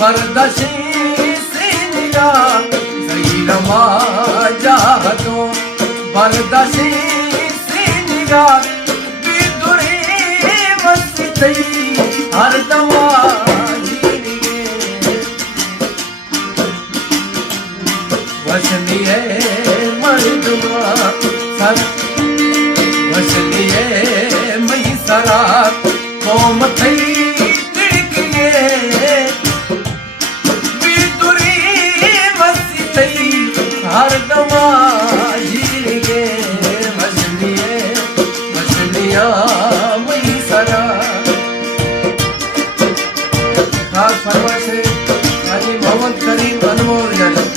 बरदशी सिनिया जैरमा जातो बरदशी सिनिया बिदुरी मस्ती हर दवा वसनिए मर्दमा सर वसनिए मई सरा कोम थई हर दवा जीगे मछलिया मई सरा खास फरमाइश है हाजी मोहम्मद करीम अनमोल यादव।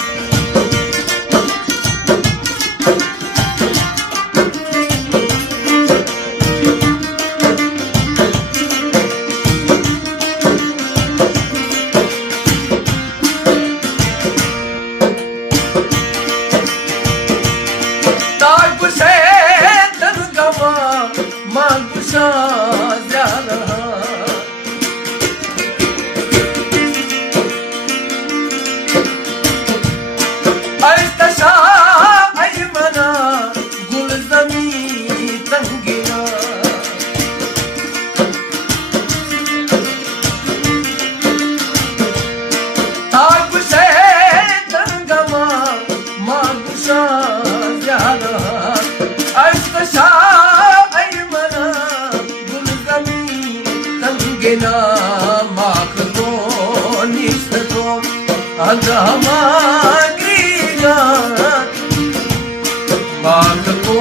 बाग को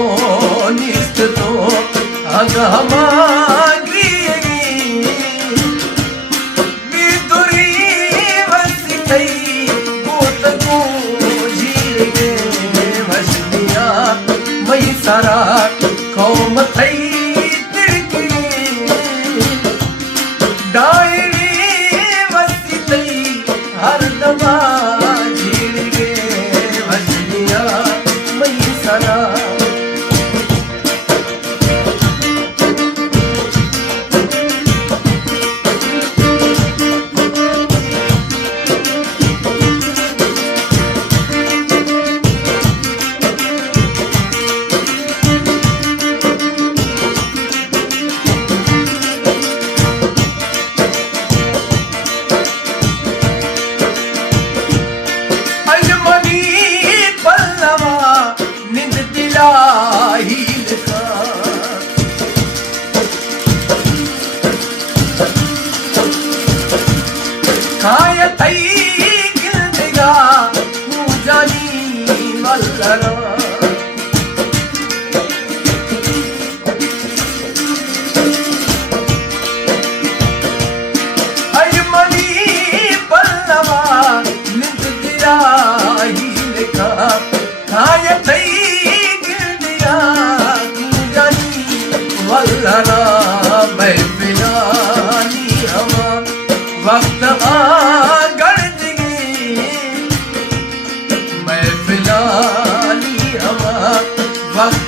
निष्ठ तो अगहमाग्री बिदुरी वसितई बोत को जीगे वसनिया मई सारा कौम थई तिड़की डायरी वसितई हर दवा जीगे वसनिया मई सारा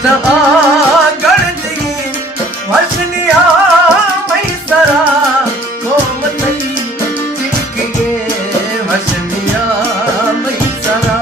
कष्ट आगळ दी वसनिया मैसरा कोमतई चिटके वसनिया मैसरा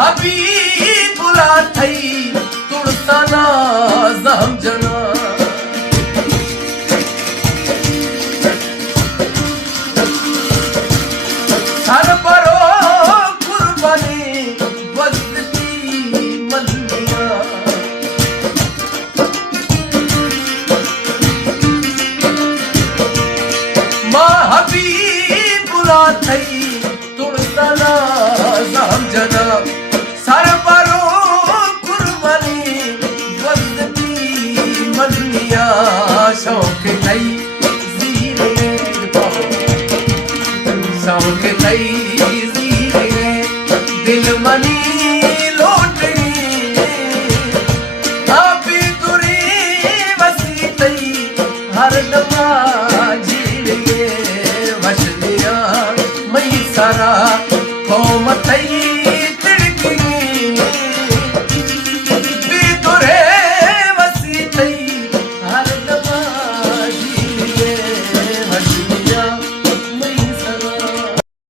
हबीबुला थई तुळसाना जामजना सरबरो कुर्बानी वजती मल्लिया हबीबुला थई तुळसाना जामजना सरबरो कुर्बानी वजती मल्लिया शौक थई जीरे शौक थई जीरे दिल मनी लोटनी आपी तुरी वसी तई हर दमा जीरे वसनिया मई सारा कौम